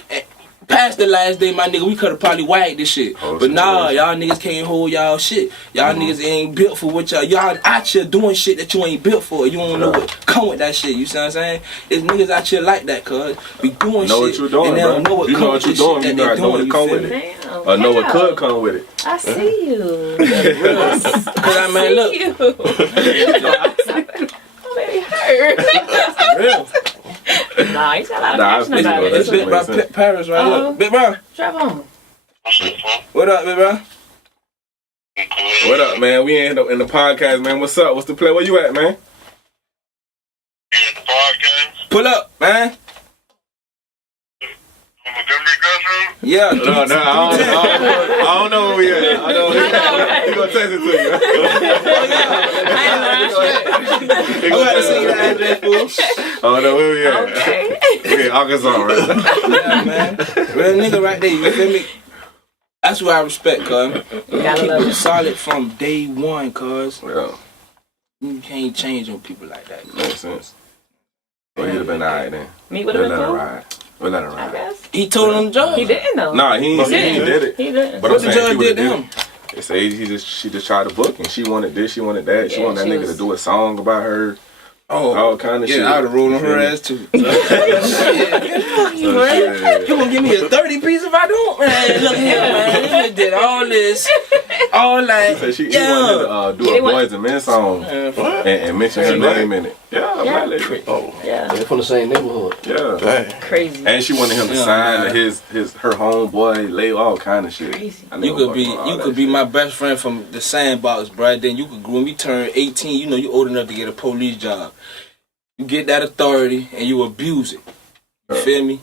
past the last day, my nigga, we could have probably wagged this shit. But nah, y'all niggas can't hold y'all shit. Y'all niggas ain't built for what y'all out here doing shit that you ain't built for. You don't know what come with that shit. You see what I'm saying? There's niggas out here like that, cuz. Be doing know shit. What you're doing, and they don't know what you come know with what you're this doing. shit You that they know what doing. come with it. Or know what could come with it. I see you. Cause I mean, look. Oh, baby, hurt. Real. Nah, he's got a lot of passion about it. It's Big Bro Paris right here. Big Bro. Trevon. What up, Big Bro? What up, man? We in the podcast, man. What's up? What's the play? Where you at, man? You at the podcast? Pull up, man. On the Denver classroom? Yeah. No, I don't know where we at. I know where we at. He gonna text it to you. I'm about to see that address, fool. I don't know where we at. Okay. We in Arkansas right now. Yeah, man. Real nigga right there, you feel me? That's what I respect, cuz. Keep it solid from day one, cuz. Yeah. You can't change on people like that. Makes sense. Well, you'd have been alright then. Me would have been cool. We'll let it I ride. guess. He told him the judge. He didn't though. Nah, he did it. He didn't. But What I'm the saying judge she would've did to him? They say she just tried to book and she wanted this, she wanted that. She Yeah, wanted that she nigga was- to do a song about her. Oh, All kind of shit. yeah, I'd have rolled on her ass too. You gonna give me a 30 piece if I don't? Man, look here, man. This nigga did all this. All that. She wanted to do a Boys and Men song What? and mention her name in it. Yeah, Yeah. black lady. Oh, Yeah. They're from the same neighborhood. Yeah. dang. Crazy. And she wanted him to sign her homeboy, lay all kind of shit. Crazy. You could be my best friend from the sandbox, bro. Then you could, when we turn 18, you know you old enough to get a police job. You get that authority and you abuse it. You feel me?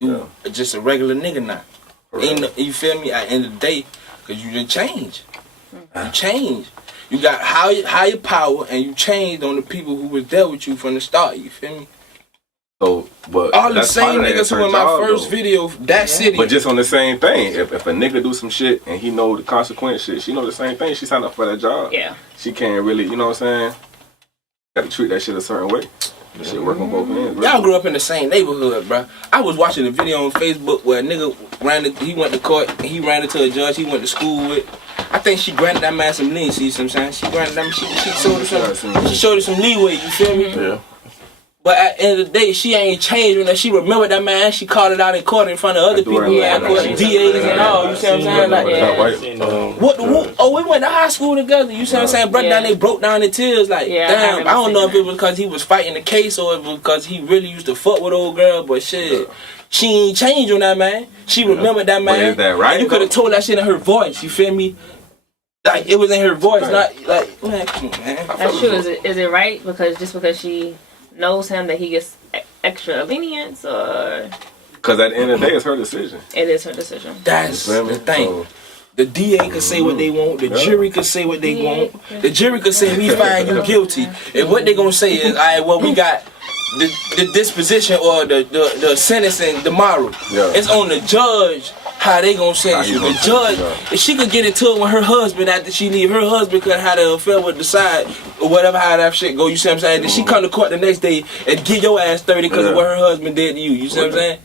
You just a regular nigga now. You feel me? At the end of the day, cause you didn't change. You change. You got higher power and you changed on the people who was there with you from the start. You feel me? So, but All the that's same part of niggas her who in my job, first though. video, that city. But just on the same thing, if a nigga do some shit and he know the consequence shit, she know the same thing. She signed up for that job. Yeah. She can't really, you know what I'm saying? Got to treat that shit a certain way. That shit work on both ends. Y'all grew up in the same neighborhood, bro. I was watching a video on Facebook where a nigga he went to court and he ran into a judge he went to school with. I think she granted that man some leniency, you see what I'm saying? She granted him, she showed her some leeway, you feel me? Yeah. But at the end of the day, she ain't changed when she remembered that man. She called it out in court in front of other people, DAs and all. You see what I'm saying? Like, we went to high school together. You see what I'm saying? They broke down in tears. Like, damn. I don't know if it was because he was fighting the case or if it was because he really used to fuck with old girl. But shit, she ain't changed on that man. She remembered that man. But is that right? And you could have told that shit in her voice. You feel me? Like it was in her voice, not like man. Come on, man. That's true. Is it right because she knows him that he gets extra lenience, or because at the end of the day, it's her decision. It is her decision. That's the thing. So, the DA could say what they want. The jury could say what they want. The jury could say we find you guilty. And what they gonna say is, all right, well we got the disposition or the sentencing tomorrow. Yeah. It's on the judge how they gonna sentence you. The judge, if she could get into it with her husband after she leave, her husband could have the affair with the side or whatever, how that shit go. You see what I'm saying? Then she come to court the next day and give your ass 30 because of what her husband did to you. You see what I'm saying?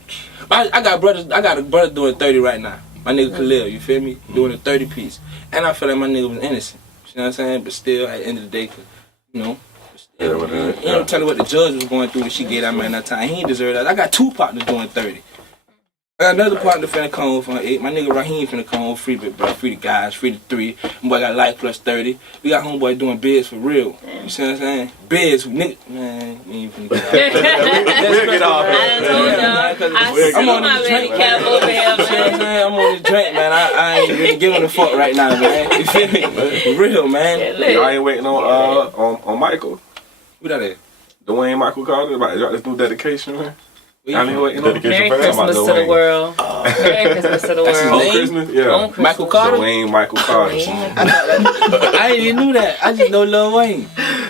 I got a brother doing 30 right now. My nigga Khalil, you feel me? Doing a 30 piece. And I feel like my nigga was innocent. You know what I'm saying? But still, at the end of the day, you know, you know, tell her what the judge was going through that she gave that man that time. He ain't deserve that. I got two partners doing 30. I got another partner finna come home from 8. My nigga Raheem finna come home free, bro. Free the guys, free the 3. My boy got life plus 30. We got homeboy doing bids for real. You see what I'm saying? Bids, nigga. Man, we ain't finna get out. We'll get off. I done told y'all. I see my baby cap over here, You see what I'm man. saying? I'm on this drink, man. I ain't really giving a fuck right now, man. You feel me? For real, man. Y'all ain't waiting on Michael. Who that is? Dwayne Michael Carter about to drop this new dedication, man. I ain't waiting on Dedication Merry for him. Christmas to the world. Merry Christmas to the That's his world. on name? Christmas. Yeah. On Christmas. Michael Carter? Dwayne Michael Carter. I ain't even knew that. I just know Lil Wayne.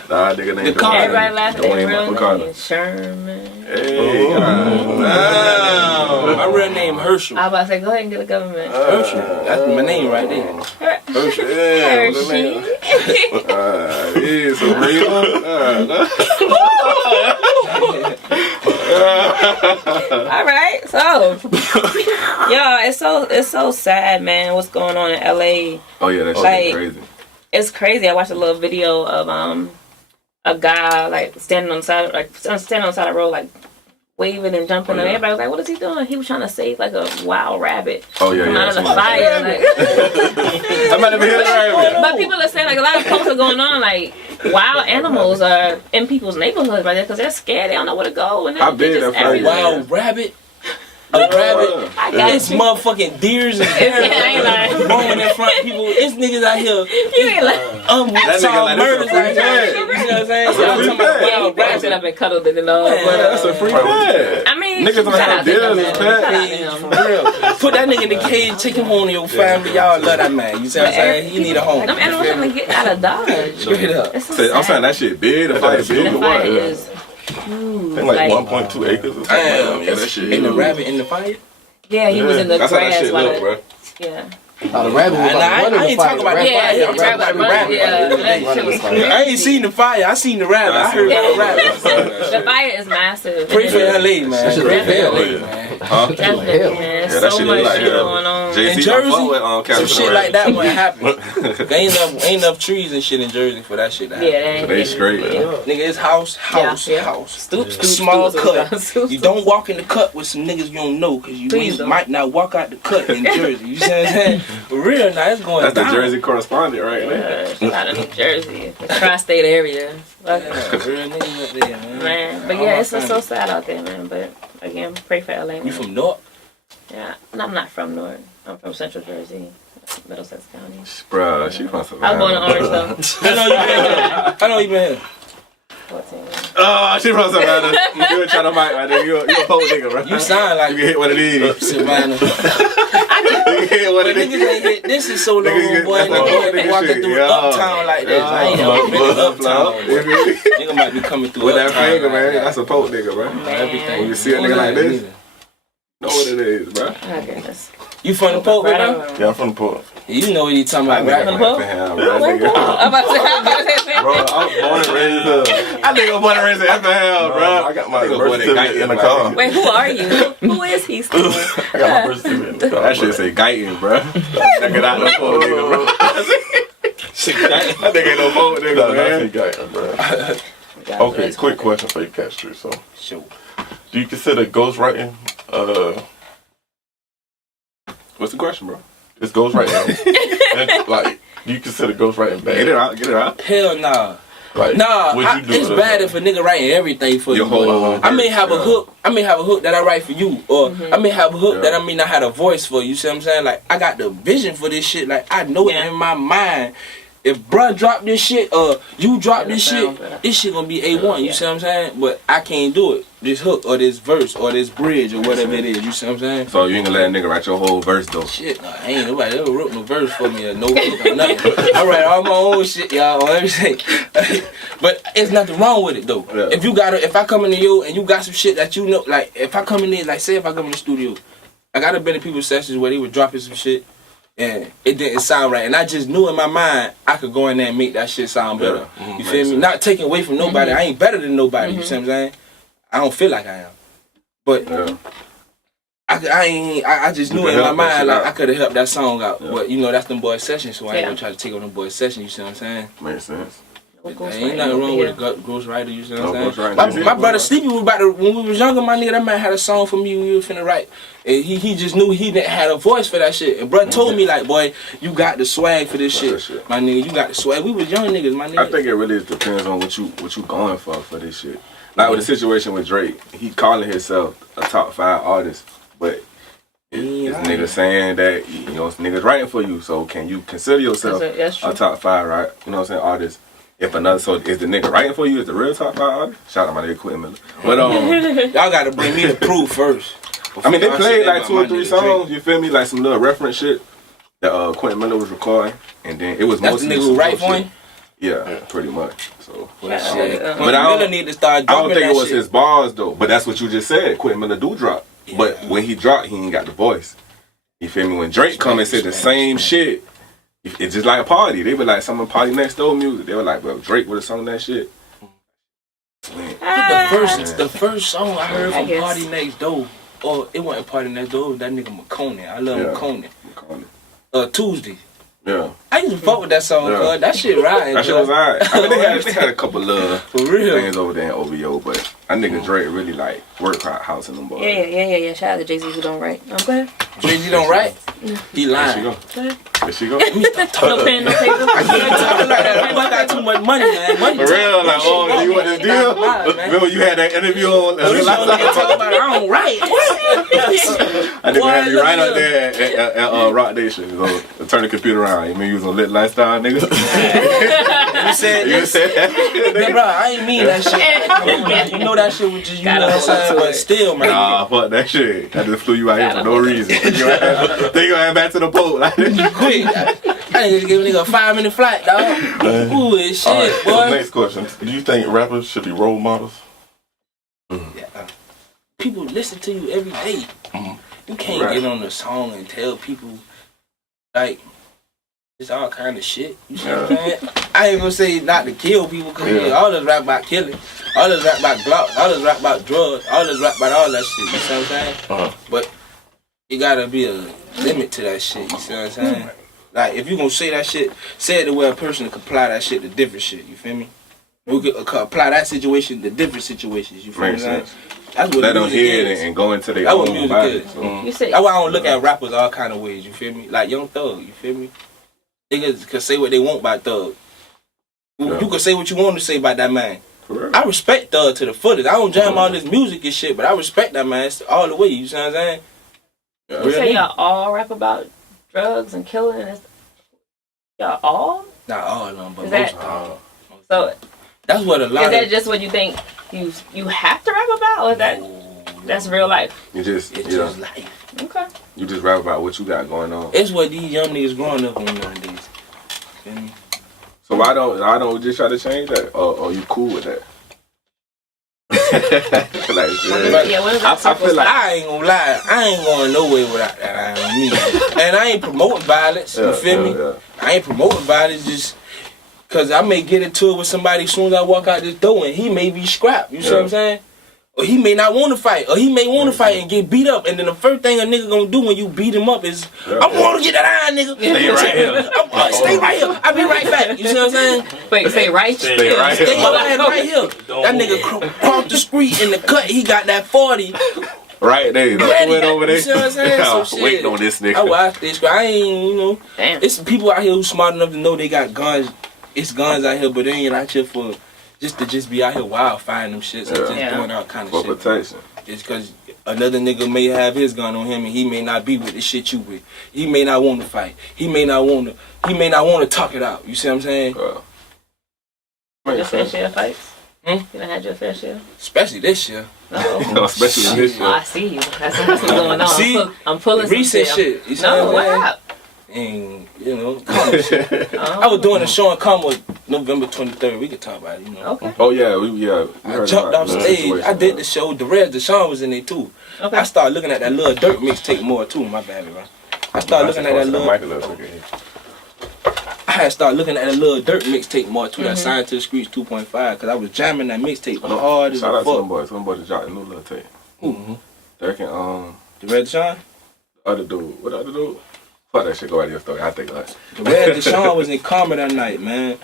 Nah, nigga named The Carter. Everybody laughing at Dwayne their Michael real Carter. name. Sherman. Hey, My real name Herschel. I was about to say, go ahead and get a government. Herschel. That's my name right there. Hershey. Yeah, what's his name? Yeah, so real. All right, so y'all, it's so sad, man. What's going on in LA? Oh yeah, that shit Like, crazy. It's crazy. I watched a little video of a guy like standing on the side of the road, like waving and jumping, and everybody was like, "What is he doing?" He was trying to save like a wild rabbit Oh yeah, from yeah. out of the fire. Like, I might have been here. but people are saying like a lot of posts are going on, like wild animals are in people's neighborhoods right there because they're scared. They don't know where to go, and I've been they're just there for a everywhere. Wild rabbit. A rabbit. I got It's you. motherfucking deers and I ain't lying. roaming in front of people. It's niggas out here. You ain't like. That nigga Solve like, murders that's a out free here. bag. You know what I'm saying? That's a Y'all free talking about bag. wild Should rabbit. have been cuddled in the love, Man, but That's a free bag. I mean, Niggas don't shout have out to deals him, and man. pets. Shout out to For him. real. Put that nigga in the cage, take him home to your family. Y'all love that man. You see what I'm saying? He need a home. Them animals trying to get out of Dodge. Straight up. It's so I'm sad. saying that shit big. The fight big. The or fire what? is huge. I think like 1.2 acres or something. Damn, Yeah, that shit. and the huge. rabbit in the fire? Yeah, he was in the That's how that grass. shit while look, it- bro. Yeah. The rabbit was I running the ain't fire. talking about The that Yeah, fire. the rabbit, Rabbit. yeah, that shit was crazy. I ain't seen the fire. I seen the rabbit. I heard about the rabbit. The fire is massive. Pray for LA, man. That shit Pray like for hell. LA, man. Huh? Definitely, man. Yeah, that So shit much look like shit hell. going on. JC In don't fuck Jersey, with, some Capstreet shit like Hershey. that won't happen. There ain't enough trees and shit in Jersey for that shit to happen. Yeah, they ain't They getting straight. it. Nigga, it's house. Yeah. Stoop, Stoop, small stoop, cut. stoop, You stoop. don't walk in the cut with some niggas you don't know, cause you Please don't. might not walk out the cut in Jersey. You see what I'm saying? For real, now it's going That's the down. Jersey correspondent right there. Yeah, shout out to New Jersey, the tri-state area. Fuck it. Yeah, real niggas up there, man. Man, but All yeah, my it's so family. sad out there, man. But again, pray for LA, man. You from North? Yeah, no, I'm not from North. I'm from Central Jersey, Middlesex County. Bruh, she from Savannah. I was born in Orange, though. I know you been here. I know you been here. 14. Oh, she from Savannah. You were trying to fight right there. You a whole nigga, bro. You sound like You can hit what it is. Savannah. You can hit what But it niggas is. ain't hit. This is so long, Nigga, boy. that's that old nigga Walking shit, through yeah. uptown like this. I ain't never been to uptown. boy. Nigga might be coming through With that uptown finger, like man. that. That's a poke nigga, bro. Everything. When you see a nigga like this, know what it is, bro. Oh, goodness. You from the Pope, Right bro? on. Yeah, I'm from the port. You know what you talking about, That right? nigga Pope? from Effingham, bro. That nigga- I'm about to say, Bro, I was born and raised up. I nigga born and raised in Effingham, bro. I got my Nigga birth born in certificate in the Guyton, car. bro. wait, who are you? Who is he still? I got my birth certificate in the car. That shit say Guyton, bro. That nigga not no poke nigga, bro. That nigga ain't no poke nigga, No, man. nothing got bro. Okay, quick question for you, Capstreet. So, Sure. do you consider ghostwriting? What's the question, bro? It's ghostwriting. And, like, do you consider ghostwriting bad? Get it out, get it out. Hell nah. Like, Nah, would you do it's it? bad if a nigga writing everything for Your you. whole I may have a yeah. hook. I may have a hook that I write for you, or I may have a hook that I may not have a voice for. You see what I'm saying? Like I got the vision for this shit. Like I know it in my mind. If bruh drop this shit, you drop this shit, this shit gonna be A1. You see what I'm saying? But I can't do it. This hook or this verse or this bridge or whatever it is. You see what I'm saying? So you ain't gonna let a nigga write your whole verse though? Shit, nah, ain't nobody ever wrote no verse for me or no hook or nothing. I write all my own shit, y'all, on everything. But it's nothing wrong with it though. Yeah. If I come into you and you got some shit that you know, like if I come in there, like say if I come in the studio, I gotta been in people's sessions where they were dropping some shit and it didn't sound right, and I just knew in my mind I could go in there and make that shit sound better. Yeah. You feel me? Not taking away from nobody. I ain't better than nobody. You see what I'm saying? I don't feel like I am, but. Yeah. I just knew You in can my help that mind shit like out. I could have helped that song out, Yeah. but you know that's them boys' sessions, so I ain't Yeah. gonna try to take on them boys' sessions. You see what I'm saying? Makes sense. Ain't nothing wrong with a ghostwriter, you know what I'm saying? Ghostwriter. My brother Sleepy was about to, when we was younger, my nigga, that man had a song for me when we was finna write. And he just knew he didn't have a voice for that shit. And brother told me, like, boy, you got the swag for this shit. My nigga, you got the swag. We was young niggas, my nigga. I think it really depends on what you going for this shit. Like with the situation with Drake, he calling himself a top 5 artist, but it's niggas saying that, you know, it's niggas writing for you, so can you consider yourself a top 5, right? You know what I'm saying, artist? If another, so is the nigga writing for you, is the real top 5 artist? Shout out my nigga Quentin Miller. But y'all gotta bring me the proof first. I mean, they played like 2 or 3 songs, you feel me? Like some little reference shit that Quentin Miller was recording, and then it was mostly the nigga who write for him? Yeah, pretty much. So, but I don't need to start. I don't think it was his bars though. But that's what you just said. Quentin Miller do drop, but when he dropped, he ain't got the voice. You feel me? When Drake come and said the same shit, it's just like a party. They were like some Party Next Door music. They were like, well, Drake would have sung that shit. The first song I heard from Party Next Door, or it wasn't Party Next Door, it was that nigga McConaughey. I love McConaughey. Tuesday. Yeah. I used to fuck with that song, cuz. That shit right. That shit was alright. I mean, they had a couple of for real things over there in OVO, but that nigga Drake really like work house in them boys. Yeah. Shout out to Jay-Z who don't write. Go ahead. Jay-Z don't write? He lying. There she go. No pen, no paper. I got too much money, man. Money for real, like, oh, you want this deal? Remember you had that interview on talk about it, I don't write. I think we had you right out there at Rock Nation. So turn the computer around. You mean you was on Litlifestyle, nigga? You said that? Yeah, bro, I ain't mean that shit. You know that shit was just, you know what I'm saying? But still, man. Nah, fuck that shit. I just flew you out here for no reason. Then you went back to the Pope. Like, quick. I need to give a nigga a 5-minute flight, dog. Ooh, it's shit, right, boy. So next question. Do you think rappers should be role models? Yeah. People listen to you every day. You can't get on the song and tell people, like, it's all kind of shit. You see what I'm saying? I ain't gonna say not to kill people, because all this rap about killing. All this rap about Glock. All this rap about drugs. All this rap about all that shit. You see what I'm saying? But you gotta be a limit to that shit. You see what I'm saying? Like, if you gonna say that shit, say it the way a person can apply that shit to different shit. You feel me? We could apply that situation to different situations. You feel me? That's what let them hear it and go into their own body. That's why I don't look at rappers all kind of ways. You feel me? Like Young Thug. You feel me? Niggas can say what they want about Thug. You can say what you want to say about that man. I respect Thug to the fullest. I don't jam all this music and shit, but I respect that man all the way. You see what I'm saying? You say y'all all rap about drugs and killing and y'all all? Not all of them, but most of them. So that's what a lot is that just what you think you have to rap about, or is that's real life? It's just life. Okay. You just rap about what you got going on. It's what these young niggas growing up on nowadays. Feel me? So why don't we just try to change that? Or you cool with that? I feel like I ain't gonna lie. I ain't going nowhere without that on me. And I ain't promoting violence. You feel me? Yeah. I ain't promoting violence just because I may get into it with somebody as soon as I walk out this door and he may be scrapped. You see what I'm saying? Or he may not want to fight. Or he may want to fight and get beat up. And then the first thing a nigga gonna do when you beat him up is, I'm gonna get that iron, nigga. Stay right here. Stay right here. I'll be right back. You see what I'm saying? Wait, stay right here. Stay right here. Stay right here. That nigga crossed the street in the cut. He got that 40. Right there. Went over there. You see what I'm saying? So waiting on this nigga. I watch this. I ain't, you know. Damn. It's people out here who smart enough to know they got guns. It's guns out here, but they ain't out here for just be out here wild fighting them shits and just doing all kind of shit. For protection. It's because another nigga may have his gun on him and he may not be with the shit you with. He may not want to fight. He may not want to talk it out. You see what I'm saying? Your fair share of fights? You done had your fair share? Especially this year. No, especially this year. I see you. That's what's going on. See? I'm pulling recent shit. You see what happened? And, you know, I was doing a show in Carmel November 23rd. We could talk about it, you know. Okay. Oh, yeah. I jumped off stage. I did the show. Deshaun was in there, too. Okay. I started looking at that Lil Durk mixtape more, too. My bad, bro. I started looking at that I had started looking at that Lil Durk mixtape more, too. That Signed to the Streets 2.5. Because I was jamming that mixtape hard as Shout out fuck. to them boys. Some boys dropped a new little tape. Durk and, The Red Deshaun? The other dude. What the other dude? Fuck that shit, go out of your story. I think that. The Red Deshaun was in Carmel that night, man.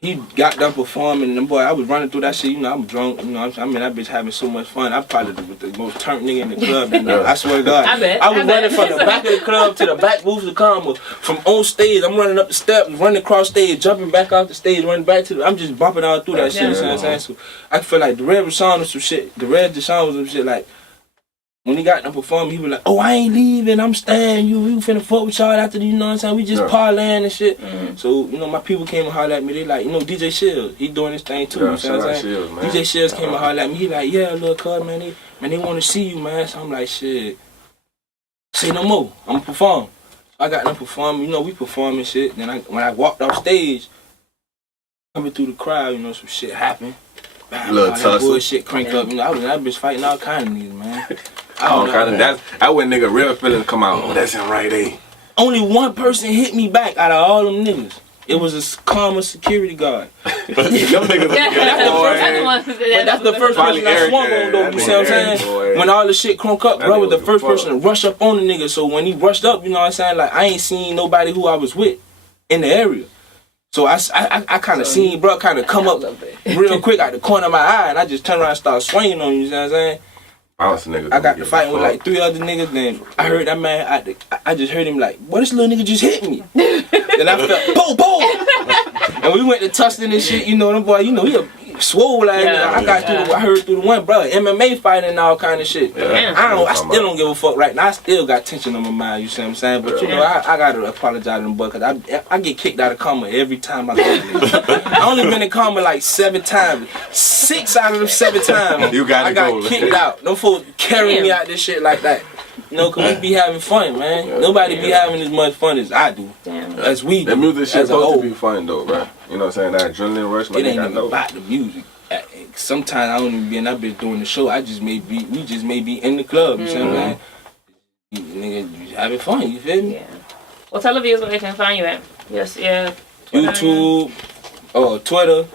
he got done performing, and boy, I was running through that shit. You know, I'm drunk. You know, I mean, that bitch having so much fun. I probably the most turned nigga in the club. You know, I swear to God. I was running from the back of the club to the back booth of the Karma. From on stage, I'm running up the steps, running across stage, jumping back off the stage, running back to the. I'm just bumping all through that shit. You know what I'm saying? So I feel like the Red Rashawn was some shit. The Red Deshaun was some shit like. When he got done performing, he was like, "Oh, I ain't leaving. I'm staying. You finna fuck with y'all after the, you know what I'm saying? We just parlaying and shit." So, you know, my people came and hollered at me. They like, you know, DJ Shields, he doing his thing too. You know what I'm saying? Shields, DJ Shields came and hollered at me. He like, "Yeah, little cuz, man, they want to see you, man." So I'm like, "Shit, say no more. I'm gonna perform." So I got done performing. You know, we performing shit. Then when I walked off stage, coming through the crowd, you know, some shit happened. Bam, all that bullshit crank up. You know, I was that bitch fighting all kind of niggas, man. I when nigga real feelings come out. Oh, that's him right there. Only one person hit me back out of all them niggas. It was a Karma security guard. Them niggas that's the first person I swung on though. You see what I'm saying? When all the shit crunk up, bro was the first person to rush up on the nigga. So when he rushed up, you know what I'm saying? Like I ain't seen nobody who I was with in the area. So I kind of seen bro kind of come up real quick out the corner of my eye, and I just turned around and started swinging on you. You know what I'm saying? I got to fighting with like 3 other niggas. Then I heard that man. I just heard him like, "What, this little nigga just hit me?" Then I felt boom, boom, and we went to tussling and shit. You know them boy. You know he swole like I got through. I heard through the one brother MMA fighting and all kind of shit. I still don't give a fuck right now. I still got tension on my mind. You see what I'm saying? But you know I gotta apologize to them boy because I get kicked out of Karma every time I go. I only been in Karma like 7 times. 6 out of them 7 times I got kicked out. No folks carrying me out this shit like that. You know, cause we be having fun, man. Nobody be having as much fun as I do. As we do. The music shit supposed to be fun though, bro. You know what I'm saying? That adrenaline rush. It ain't even about the music. Sometimes I don't even be in that bitch doing the show. We just may be in the club. You know what I'm saying? Nigga, you having fun. You feel me? Yeah. Well, tell the viewers where they can find you at. Yes, yeah. YouTube, Twitter,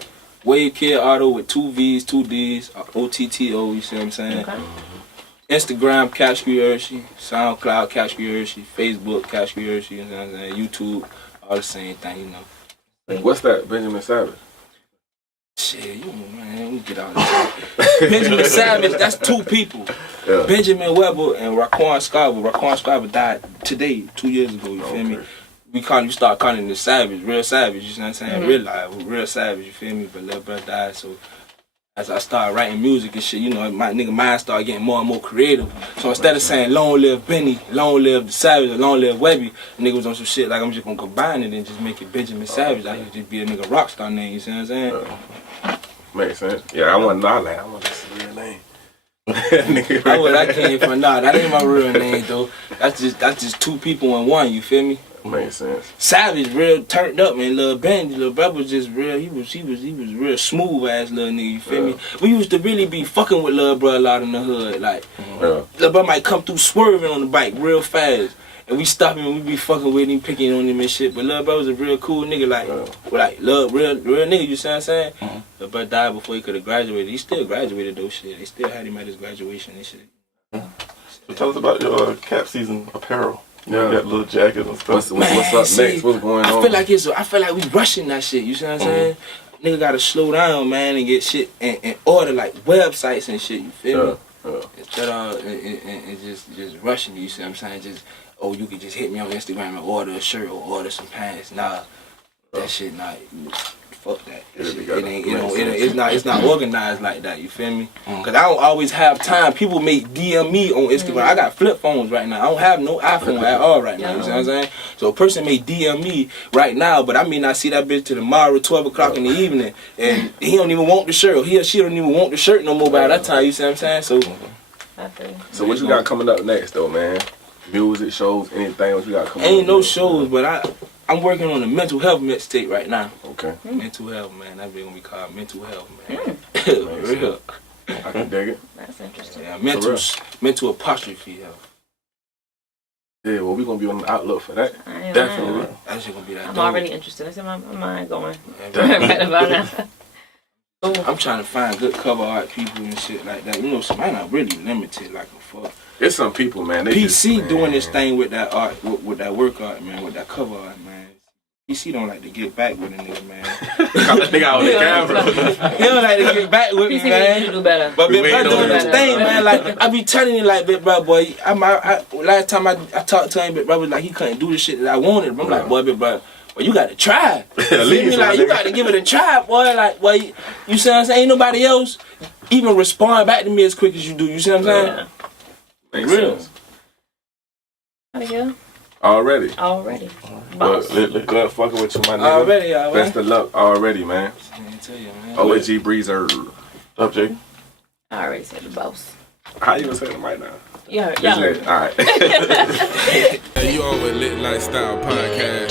Wave Kid Auto with 2 V's, 2 D's, OTTO. You see what I'm saying? Okay. Instagram, Capstreet Hershey. SoundCloud, Capstreet Hershey. Facebook, Capstreet Hershey. You know what I'm saying? YouTube, all the same thing, you know. What's that, Benjamin Savage? Shit, you know, man, we get out of here. Benjamin Savage, that's 2 people. Yeah. Benjamin Weber and Raquan Scarver. Raquan Scarver died today, 2 years ago, you feel me? We start calling him the Savage, real Savage, you know what I'm saying? Real life, real Savage, you feel me? But little brother died, so as I started writing music and shit, you know, my nigga mind started getting more and more creative. So instead of saying long live Benny, long live the Savage, or long live Webby, the nigga was on some shit like I'm just gonna combine it and just make it Benjamin Savage. I could just be a nigga rock star name, you see what I'm saying? Makes sense. Yeah, I want that's the real name. I came from that ain't my real name though. That's just 2 people in one, you feel me? Makes sense. Savage real turned up, man. Lil Benji, Lil brother was just real. He was real smooth ass little nigga. You feel me? We used to really be fucking with Lil bro a lot in the hood. Like Lil bro might come through swerving on the bike real fast, and we stop him and we be fucking with him, picking on him and shit. But Lil bro was a real cool nigga, like real nigga. You see what I'm saying? Lil bro died before he could have graduated. He still graduated though. Shit, they still had him at his graduation and shit. So tell us about your cap season apparel. Yeah, got little jackets and stuff. What's up next? What's going on? I feel like we rushing that shit. You see what I'm saying? Nigga gotta slow down, man, and get shit and order like websites and shit. You feel me? Instead of and just rushing. You see what I'm saying? Just you can just hit me on Instagram and order a shirt or order some pants. Nah, that shit not. Fuck that. It ain't, it's not organized like that, you feel me? Cause I don't always have time. People may DM me on Instagram. I got flip phones right now. I don't have no iPhone at all right now, you see what I'm saying? So a person may DM me right now, but I may not see that bitch till tomorrow, 12 o'clock in the evening, and he don't even want the shirt, or he or she don't even want the shirt no more by that time, you see what I'm saying? So what you got coming up next though, man? Music, shows, anything what you got coming up? Ain't no shows, but I'm working on a mental health mixtape right now. Okay. Mental health, man. That's gonna be called mental health, man. Real. I can dig it. That's interesting. Yeah, mental apostrophe health. Yeah, well, we're gonna be on the outlook for that. Definitely. That's gonna be that. I'm already interested. That's in my mind going. Right about now. I'm trying to find good cover art people and shit like that. You know, so man, I'm really limited like a fuck. There's some people, man. PC doing this thing with that art, with that work art, man, with that cover art, man. PC don't like to get back with a nigga, man. Call that nigga out on the camera. He don't like to get back with me, PC man. need to do better. But We Big Bro waiting doing on this that. thing, man. Like, I be telling you, like, Big Bro, boy, last time I talked to him, Big Bro was like, he couldn't do the shit that I wanted. I'm like, boy, Big Bro, well, you gotta try. At Feel least, me? my Like, you nigga. gotta give it a try, boy. Like, boy, you see what I'm saying? Ain't nobody else even respond back to me as quick as you do. You see what I'm saying? Yeah. Makes Real. sense. Yeah. Already. Already. But Boss. good fucking with you, my nigga. Already, y'all, man. Best of luck already, man. I tell you, man. OG Breezer. Up, Jake. I already said the boss. How you gonna say them right now? You heard. Just Y'all let heard. it. All right. Hey, you on with Litlifestyle podcast.